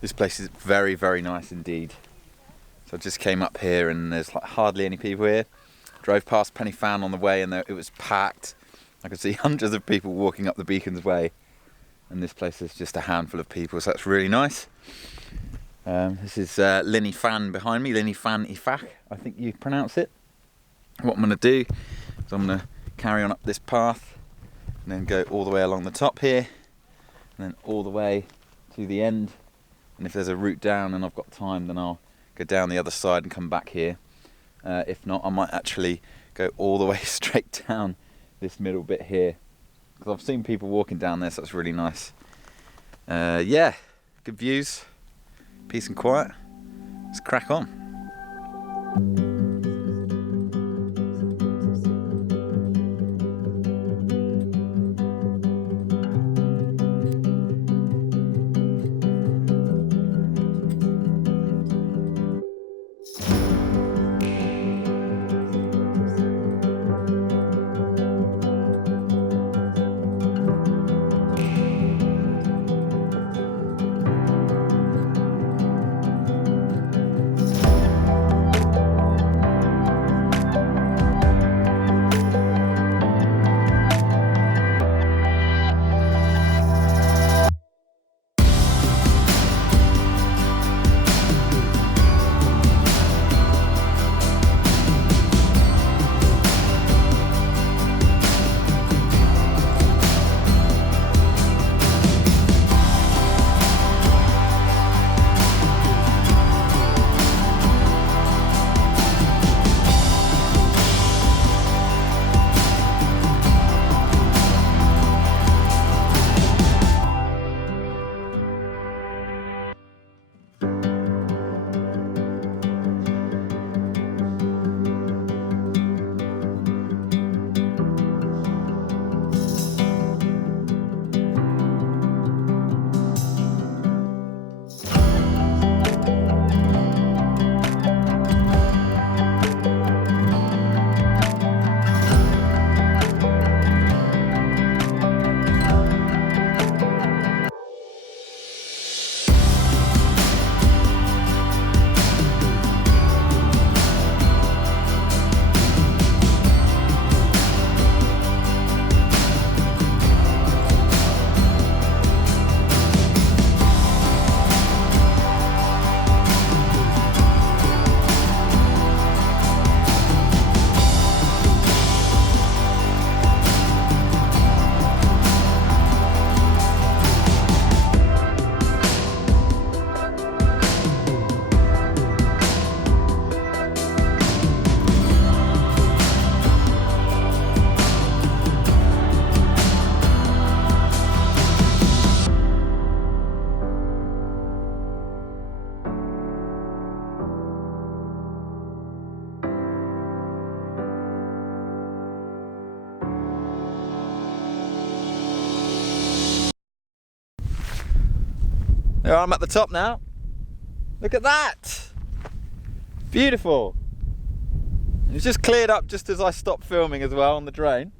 This place is very, very nice indeed. So I just came up here and there's like hardly any people here. Drove past Llyn y Fan on the way and it was packed. I could see hundreds of people walking up the Beacons Way. And this place is just a handful of people, so that's really nice. This is Llyn y Fan behind me, Llyn y Fan Fach, I think you pronounce it. What I'm going to do is I'm going to carry on up this path and then go all the way along the top here and then all the way to the end. And if there's a route down and I've got time, then I'll go down the other side and come back here. If not, I might actually go all the way straight down this middle bit here, because I've seen people walking down there, so it's really nice. Yeah, good views, peace and quiet. Let's crack on. There, I'm at the top now. Look at that! Beautiful. It's just cleared up just as I stopped filming as well on the drone.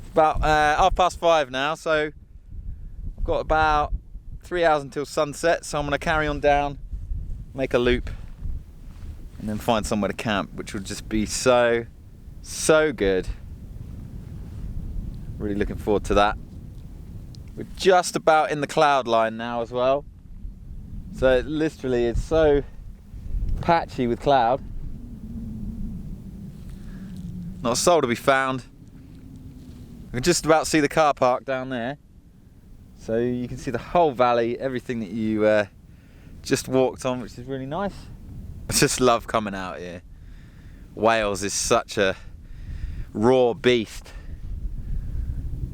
It's about 5:30 now, so I've got about 3 hours until sunset, so I'm going to carry on down, make a loop, and then find somewhere to camp, which would just be so good. Really looking forward to that. We're just about in the cloud line now as well. So literally it's so patchy with cloud. Not a soul to be found. We can just about see the car park down there. So you can see the whole valley, everything that you just walked on, which is really nice. I just love coming out here. Wales is such a raw beast.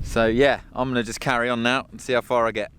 So yeah, I'm gonna just carry on now and see how far I get.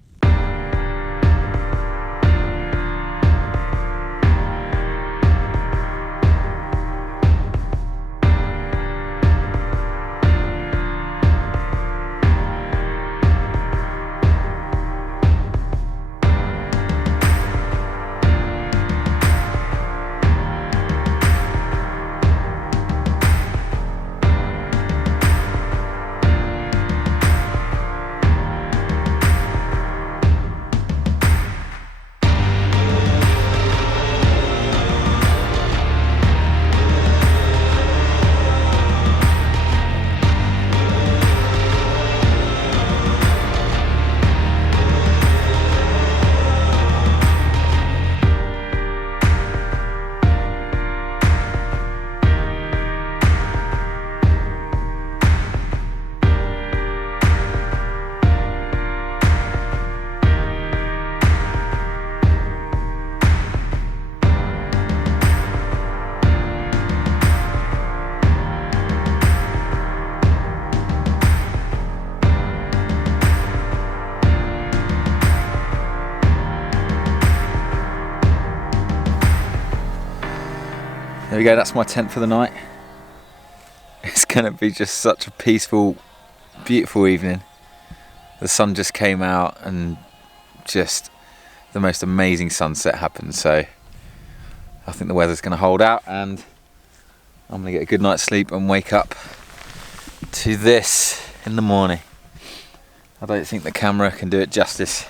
There we go, that's my tent for the night. It's gonna be just such a peaceful, beautiful evening. The sun just came out and just the most amazing sunset happened, so I think the weather's gonna hold out and I'm gonna get a good night's sleep and wake up to this in the morning. I don't think the camera can do it justice.